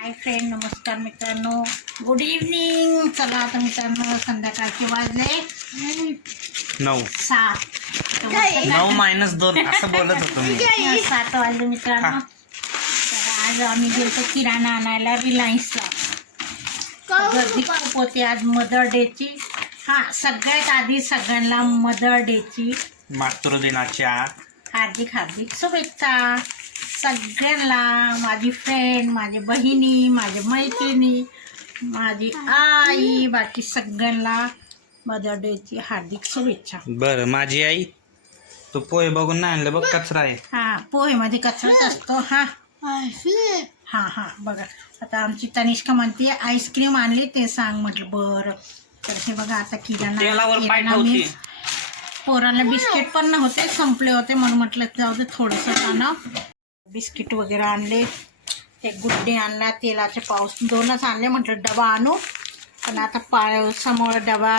Hi friend नमस्कार मित्रांनो. Good evening चला आता मित्रांनो संध्याकाळचे वाजले. नऊ. सात? नऊ मायनस दोन असं बोलत होतो मी. सात वाजले मित्रांनो. तर आज आम्ही गेलो किराणा आणायला रिलायन्सला गर्दी खूप होती आज मदर डेची हा सगळ्यात आधी सगळ्यांना मदर डेची मातृदिनाच्या हार्दिक हार्दिक शुभेच्छा. सगळ्यांना माझी फ्रेंड माझ्या बहिणी माझ्या मैत्रिणी माझी आई बाकी सगळ्यांना मदर डेची हार्दिक शुभेच्छा. बरं माझी आई? तू पोहे बघून नाही आणलं बघ कचरा आहे. हा पोहेमध्ये कचराच असतो हा. हा. हा बघा. आता आमची तनिष्का म्हणते आईस्क्रीम आणली ते सांग. म्हटलं बरं. तर हे बघा आता किराणा तेलावर किराणा मी बिस्किट पण नव्हते संपले होते म्हणून म्हटलं जाऊ दे थोडंसं आणा. बिस्किट वगैरे आणले ते गुड्डे आणला तेलाचे पाऊस दोनच आणले म्हटलं डबा आणू. पण आता पावसामुळे डबा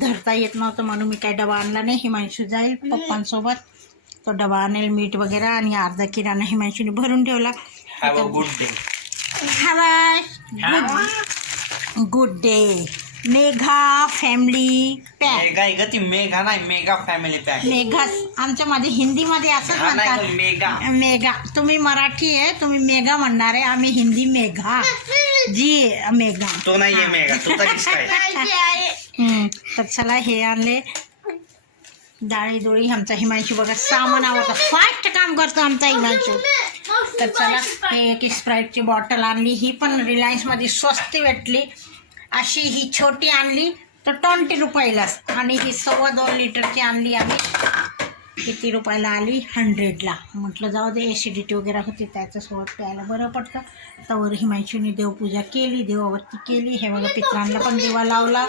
धरता येत नव्हतं म्हणून मी काही डबा आणला नाही हिमांशू जाईल पप्पांसोबत. तो डबा आणेल मीठ वगैरे आणि अर्धा किराणा हिमांशूने भरून ठेवला. Good Day Good Day Megha family pack Megha आहे ती मेघा नाही मेगा फॅमिली पॅक मेघा आमच्या माझे हिंदीमध्ये असंच हा नाही म्हणतात. मेगा मेघा. तुम्ही मराठी आहे तुम्ही मेघा म्हणणार आहे. आम्ही हिंदी मेघा. जी मेघा. तो नाहीये मेघा तो काय. हम्म, तर चला हे आणले. डाळी डोळी आमचा हिमांशू बघा सामान आवडतं. फास्ट काम करतो आमचा हिमांशू. तर चला हे एक स्प्राईटची बॉटल आणली. ही पण रिलायन्समध्ये स्वस्त भेटली. अशी ही छोटी आणली तर ट्वेंटी रुपयालाच आणि ही सव्वा दोन लिटरची आणली आम्ही. किती रुपयाला आली? हंड्रेडला म्हटलं जाऊ दे ॲसिडिटी वगैरे होती त्याच्यासोबत प्यायला बरं पडतं. तर हिमांशूने देवपूजा केली देवावरती केली. हे बघा पित्रांना पण देवा लावला.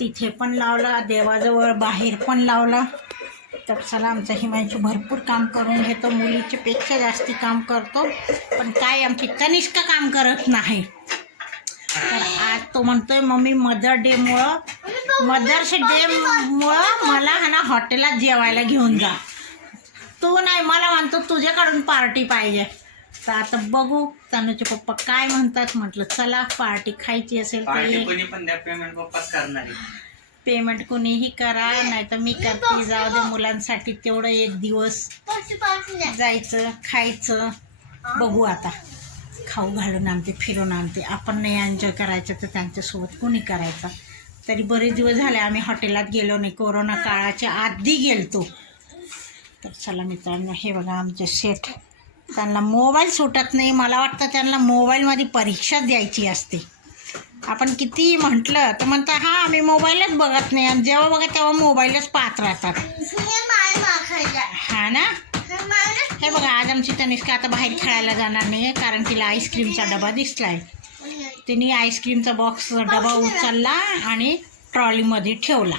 तिथे पण लावला देवाजवळ बाहेर पण लावला. तर चला आमचा हिमांशू भरपूर काम करून घेतो. मुलीच्या पेक्षा जास्ती काम करतो. पण काय आमची तनिष्का काम करत नाही. आज तो म्हणतोय मम्मी मदर डेमुळं मदर्स डे मुळं मला हा ना हॉटेलात जेवायला घेऊन जा. तू नाही मला म्हणतो तुझ्याकडून पार्टी पाहिजे. तर आता बघू तनुचे पप्पा काय म्हणतात म्हटलं चला पार्टी खायची असेल तर पार्टी ये. कोणी पण द्या पेमेंट पप्पाच करणार आहे. पेमेंट कोणीही करा नाही तर मी करते जाऊ दे मुलांसाठी तेवढं एक दिवस जायचं खायचं. बघू आता. खाऊ घालून आणते फिरून आणते. आपण नाही एन्जॉय करायचं तर त्यांच्यासोबत कोणी करायचं? तरी बरेच दिवस झाले आम्ही हॉटेलात गेलो नाही. कोरोना काळाच्या आधी गेलतो. तर चला मित्रांनो हे बघा आमचे सेठ. त्यांना मोबाईल सुटत नाही. मला वाटतं त्यांना मोबाईलमध्ये परीक्षा द्यायची असते. आपण कितीही म्हटलं तर म्हणता हा आम्ही मोबाईलच बघत नाही. आणि जेव्हा बघा तेव्हा मोबाईलच पाहत राहतात. हा ना? हे बघा आज आमची तनिष्का आता बाहेर खेळायला जाणार नाही कारण तिला आईस्क्रीमचा डबा दिसलाय. तिने आईस्क्रीमचा बॉक्स डबा उचलला आणि ट्रॉलीमध्ये ठेवला.